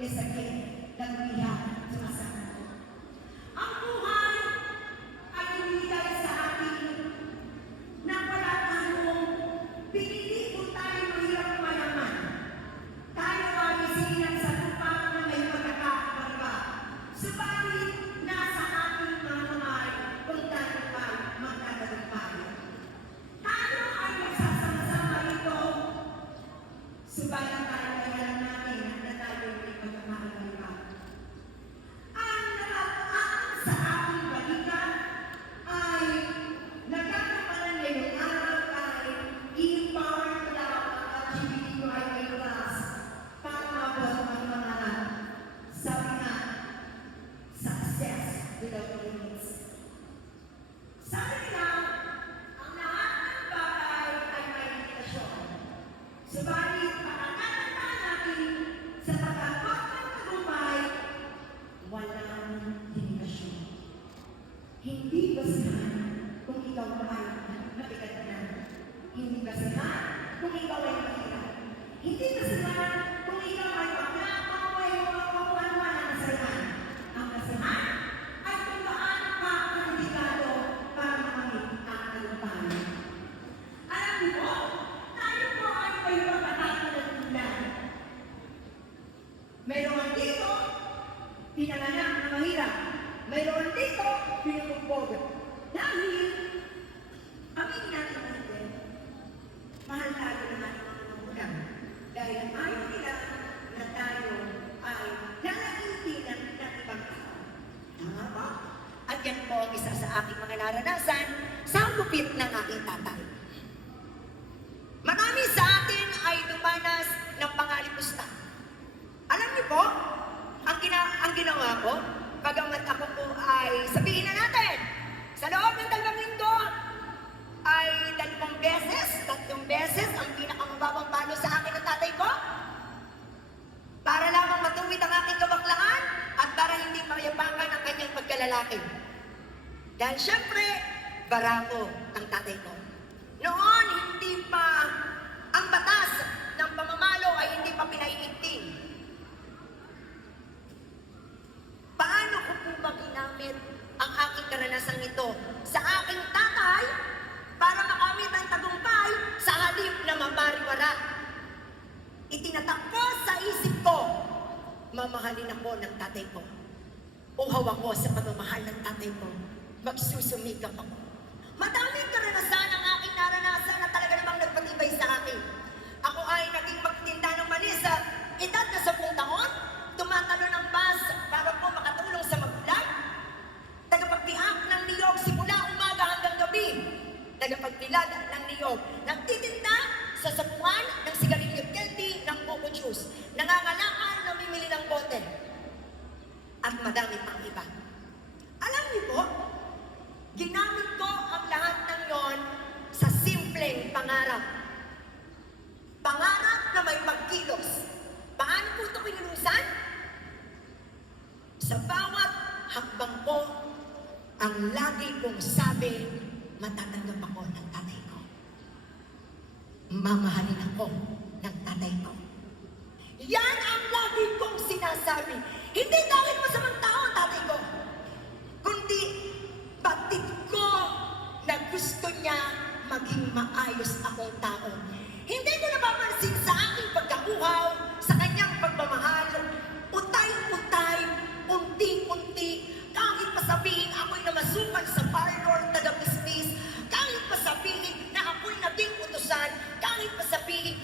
is a gift that we have to accept. Ang buhay ay binigay sa atin na wala tayong pinili kung tayo mahirap mayaman. Tayo ay isilang sa lupa na may pagkakaiba. Subalit, nasa ating mga kamay kung tayo ay magtatagumpay. Tayo ay magsasama-sama ito. Subalit tayo ay alam natin na tayo ay pagkakaiba. Ang nakakaayon sa ating balikan ay nagkakapalan ngayong araw ay i-empower nila ang LGBTQIA+ para mabot ang mga sabi nga, success without limits. Sabi nila, ang lahat ng bagay ay may limitasyon. Subalit, pagkakataon natin sa pagkakot ng tagumpay, walang limitasyon. Hindi basihan kung ikaw ay nabigat na. Hindi basihan kung ikaw ay mahirap. Hindi basihan kung ikaw ay paglako o ay makukuha ng nasayahan. Ang basihan ay kung paano ka kandidado para makamit ang tagumpay. Alam niyo, tayo po ay may pagkakatagulan. Mayroon dito, pinanganak na mahirap. Mayroon dito, pinupugbog. Dahil, aminin natin natin, mahal tayo ng ating mga magulang. Dahil ayaw nila na tayo ay nangangitinan ng ibang tao. Tama ba? At yan po ang isa sa aking mga naranasan sa lupit ng aking tatay. Marami sa atin ay dumanas ng pangalipusta. Alam niyo po, ang ginawa ko, bagamat ako po ay sabihin na natin, sa loob ng 2 linggo, ay 2 beses, 3 beses, ang pinakamababang palo sa akin ng tatay ko, para lamang matuwid ang aking kabaklaan at para hindi mayabangan ang kanyang pagkalalaki. Dahil syempre, barako ang tatay ko. Noon, hindi pa, ang batas ng pamamalo ay hindi pa pinaiigting. Paano ko po ba ginamit ang aking karanasang ito sa aking tatay para makamit ang tagumpay sa halip na mabariwara? Itinatak ko sa isip ko, mamahalin ako ng tatay ko. Uhaw ako sa pagmamahal ng tatay ko. Magsusumikap ako. Madaming karanasan ang aking naranasan na talaga namang nagpatibay sa akin. Ako ay naging magtinda ng manis sa edad na 10 taon, tumatalo ng bus para po makatulong sa magulang, tagapagtiak ng niyog simula umaga hanggang gabi, tagapagbilad ng niyog, nagtitinda sa sapuan ng sigarilyo candy ng coco juice, nangangalakal na mimili ng bote, at madami pang iba. Alam niyo po, ginamit ko ang lahat ng yon sa simpleng pangarap. Pangarap na may pagkilos. Paano po ito pinulusan? Sa bawat hakbang ko, ang lagi kong sabi, matatanggap ako ng tatay ko. Mamahalin ako ng tatay ko. Yan ang lagi kong sinasabi. Hindi dahil masamang tao ang tatay ko, kundi batid ko na gusto niya maging maayos akong tao. Hindi ko napapansin sa aking pagkakuhaw, sa kanyang pagmamahal, utay-utay, unti-unti, kahit pasabihin ako'y namasukan sa parlor, taga-business, kahit pasabihin na ako'y naging utusan, kahit pasabihin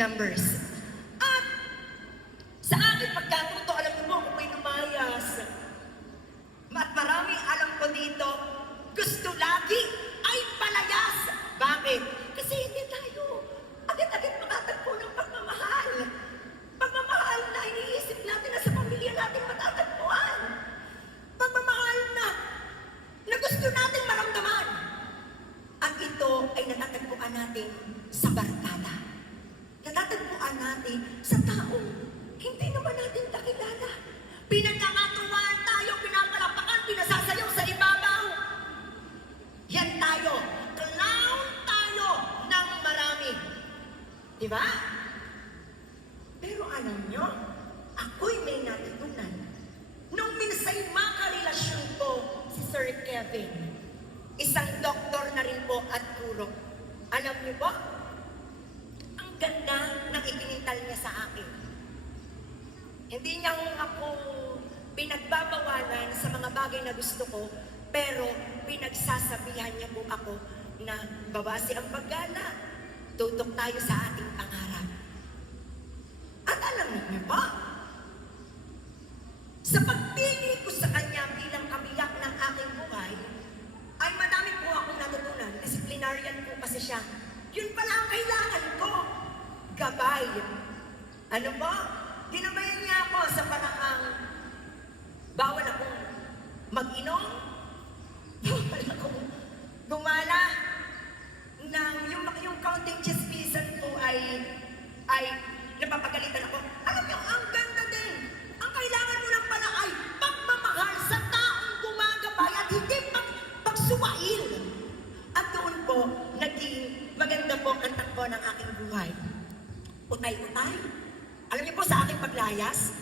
members. At sa aking pagkatuto, alam niyo po, kung may lumayas, at maraming alam ko dito, gusto lagi ay palayas. Bakit? Kasi hindi tayo agad-agad makatagpo ng pagmamahal. Pagmamahal na iniisip natin na sa pamilya natin matatagpuan. Pagmamahal na gusto natin maramdaman. At ito ay natatagpuan natin sa barkada. Natatagpuan natin sa taong hindi naman natin kakilala. Pinagkakatuwaan tayo, pinapalapakan, pinasasayaw sa ibabaw. Yan tayo. Clown tayo ng marami. Diba? Pero alam nyo, ako'y may natutunan. Nung minsay makarelasyon ko si Sir Kevin, isang doktor na rin po at guro. Alam niyo po, ang ganda ng ipinintal niya sa akin. Hindi niya ako pinagbabawalan sa mga bagay na gusto ko, pero pinagsasabihan niya po ako na babase ang paggala, tutok tayo sa ating pangarap. At alam niyo ba, sa pagpili ko sa kanya bilang kabiyak ng aking buhay, ay madami po akong natutunan. Disciplinarian po kasi siya. Yun pala ang kailangan ko. Gabay. Ano po? Ginabayan niya ako sa paraang bawal akong mag-inom, bawal akong gumala, nang yung counting chismisan po ay napapagalitan ako. Alam niyo, ang ganda din. Ang kailangan mo lang pala ay pagmamahal sa taong gumagabay at hindi pagsuwail. At doon po, naging maganda po ang takbo ng aking buhay. Utay-utay. Alam niyo po sa aking paglayas,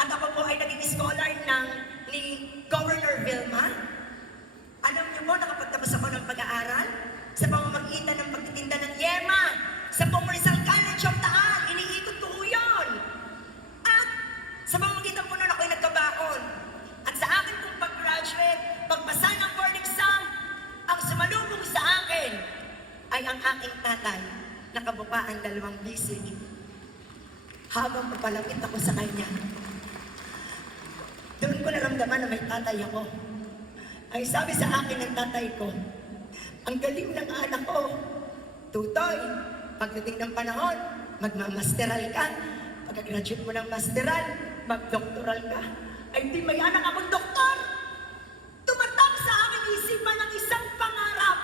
at ako po ay naging scholar ni Governor Vilma. Alam niyo po, nakapagtapos ako ng pag-aaral sa pamamagitan ng pagtitinda ng yema sa Commercial College of Taal. Iniikot ko po yun. At sa pamamagitan po nun ako'y nagkabaon. At sa akin pong pag-graduate, pagpasa ng board exam, ang sumalubong sa akin ay ang aking tatay, nakabupaan 2 bisig. Habang papalapit ako sa kanya, doon ko naramdaman na may tatay ako. Ay sabi sa akin ng tatay ko, ang galing ng anak ko. Tutoy, pagdating ng panahon, magmamasteral ka. Pagka-graduate mo ng masteral, mag-doktoral ka. Ay di may anak akong doktor. Tumatak sa aking isipan ng isang pangarap.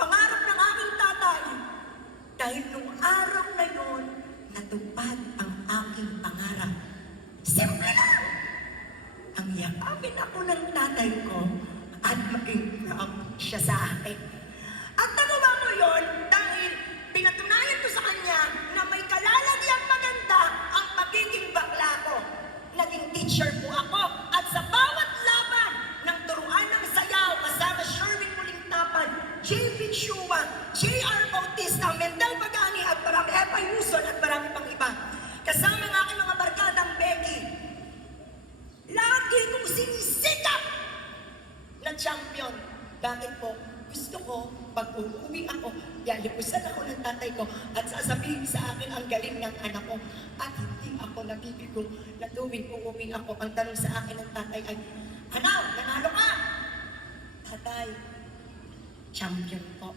Pangarap ng aking tatay. Dahil nung araw na yun, natupad ang aking pangarap. Simple lang! Ang yakapin ako ng tatay ko at maging proud siya sa akin. At nagawa ko yun dahil pinatunayan ko sa kanya na may kalalagyang maganda ang pagiging bakla ko. Naging teacher po ako at sa bawat laban ng turuan ng sayaw kasama Sherwin Mulintapan, J.P. Chua, J.R. Bautista, Mendel Pagani at marami Epa Yuson at marami pang iba. Kasama ng aking mga barkadang Becky. Lagi kong sinisikap na champion. Bakit po? Gusto ko, pag uuwi ako, yalipusan ako ng tatay ko at sasabihin sa akin ang galing ng anak ko. At hindi ako nabibigo na tuwing uuwi ako. Ang tanong sa akin ng tatay ay, "Ano? Nanalo ka?" Tatay, champion po.